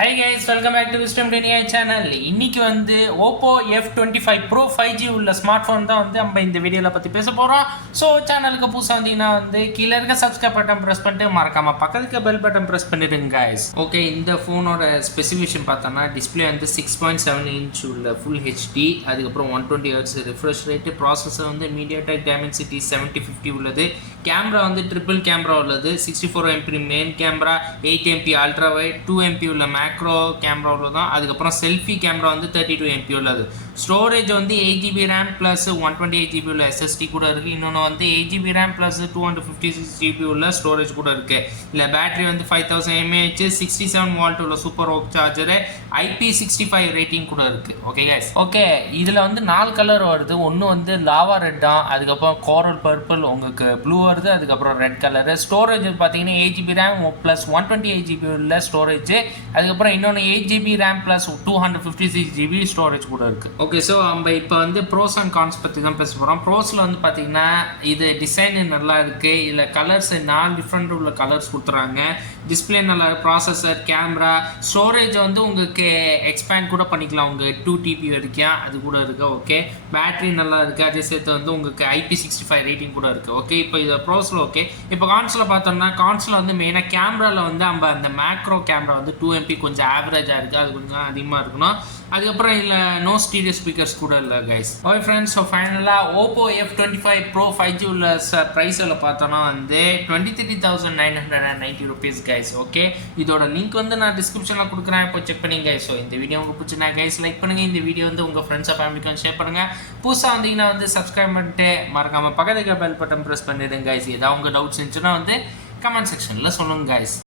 Hi guys, welcome back to 𝗙់ซี้𝗹𝗹𝐴 channel. இன்னைக்கு வந்து Oppo F25 Pro 5G உள்ள smartphone தான் வந்து நம்ம இந்த வீடியோல பத்தி பேச போறோம். சோ சேனலுக்கு புதுசா வந்தீங்கன்னா வந்து கீழ இருக்க subscribe பட்டன் பிரஸ் பண்ணிட்டு மறக்காம பக்கத்துக்கு பெல் பட்டன் பிரஸ் பண்ணிடுங்க guys. ஓகே, இந்த ஃபோனோட ஸ்பெசிஃபிகேஷன் பார்த்தோம்னா டிஸ்ப்ளே வந்து 6.7 இன்ச் உள்ள ஃபுல் HD, அதுக்கு அப்புறம் 120 Hz refresh rate, ப்ராசஸர் வந்து MediaTek Dimensity 7050 உள்ளது. கேமரா வந்து ட்ரிபிள் கேமரா உள்ளது. 64 MP main camera, 8 MP ultra wide, 2 MP உள்ள மேக்ரோ கேமரா உள்ளதான். அதுக்கப்புறம் செல்ஃபி கேமரா வந்து 32 MP உள்ளது. ஸ்டோரேஜ் வந்து 8GB RAM ப்ளஸ் 128GB உள்ள SSD கூட இருக்குது. இன்னொன்று வந்து 8GB RAM ப்ளஸ் 256GB உள்ள ஸ்டோரேஜ் கூட இருக்குது. இல்லை பேட்டரி வந்து 5000 mAh, 67 வால்ட் உள்ள super okay charger, IP65 rating கூட இருக்குது. ஓகே கைஸ், ஓகே இதில் வந்து 4 கலர் வருது. ஒன்று வந்து லாவா ரெட் தான், அதுக்கப்புறம் கோரல் பர்பிள், உங்களுக்கு ப்ளூ வருது, அதுக்கப்புறம் ரெட் கலரு. ஸ்டோரேஜ் பார்த்தீங்கன்னா 8GB RAM ப்ளஸ் 128GB உள்ள ஸ்டோரேஜ், அதுக்கப்புறம் இன்னொன்று 8GB RAM plus 256GB storage கூட இருக்குது. ஓகே, ஸோ நம்ம இப்போ வந்து ப்ரோஸ் அண்ட் கான்ஸ் பற்றி தான் பேச போகிறோம். ப்ரோஸில் வந்து பார்த்தீங்கன்னா இது டிசைனு நல்லா இருக்குது. இதில் கலர்ஸ் 4 டிஃப்ரெண்ட் உள்ள கலர்ஸ் கொடுத்துறாங்க. டிஸ்பிளே நல்லா, ப்ராசஸர், கேமரா, ஸ்டோரேஜ் வந்து உங்களுக்கு எக்ஸ்பேண்ட் கூட பண்ணிக்கலாம், உங்கள் 2TB வரைக்கும் அது கூட இருக்குது. ஓகே, பேட்டரி நல்லா இருக்குது. அதே சேர்த்து வந்து உங்களுக்கு IP65 ரேட்டிங் கூட இருக்குது. ஓகே, இப்போ இதை ப்ரோஸில் ஓகே. இப்போ கான்ஸில் பார்த்தோம்னா கான்ஸில் வந்து மெயினாக கேமராவில் வந்து நம்ம அந்த மேக்ரோ கேமரா வந்து 2 MP கொஞ்சம் ஆவரேஜாக இருக்குது, அது கொஞ்சம் அதிகமாக இருக்கணும். அதுக்கப்புறம் இதில் நோ ஸ்டீரியோ ஸ்பீக்கர்ஸ் கூட இல்லை கைஸ். ஓகே ஃப்ரெண்ட்ஸ், ஸோ ஃபைனலாக Oppo F25 Pro 5G உள்ள ப்ரைஸில் பார்த்தோன்னா வந்து 23,990 rupees கைஸ். ஓகே, இதோட லிங்க் வந்து நான் டிஸ்கிரிப்ஷனில் கொடுக்குறேன், இப்போ செக் பண்ணி கைஸ். ஸோ இந்த வீடியோ உங்களுக்கு பிடிச்சினா கைஸ் லைக் பண்ணுங்கள், இந்த வீடியோ வந்து உங்கள் ஃப்ரெண்ட்ஸை ஃபேமிலிக்கும் ஷேர் பண்ணுங்கள். புதுசாக வந்தீங்கன்னா வந்து சப்ஸ்கிரைப் பண்ணிட்டு மறக்காமல் பக்கத்துக்கு பெல் பட்டன் ப்ரெஸ் பண்ணிடுங்க கைஸ். ஏதாவது உங்கள் டவுட்ஸ் இருந்துச்சுன்னா வந்து கமெண்ட் செக்ஷனில் சொல்லுங்கள் கைஸ்.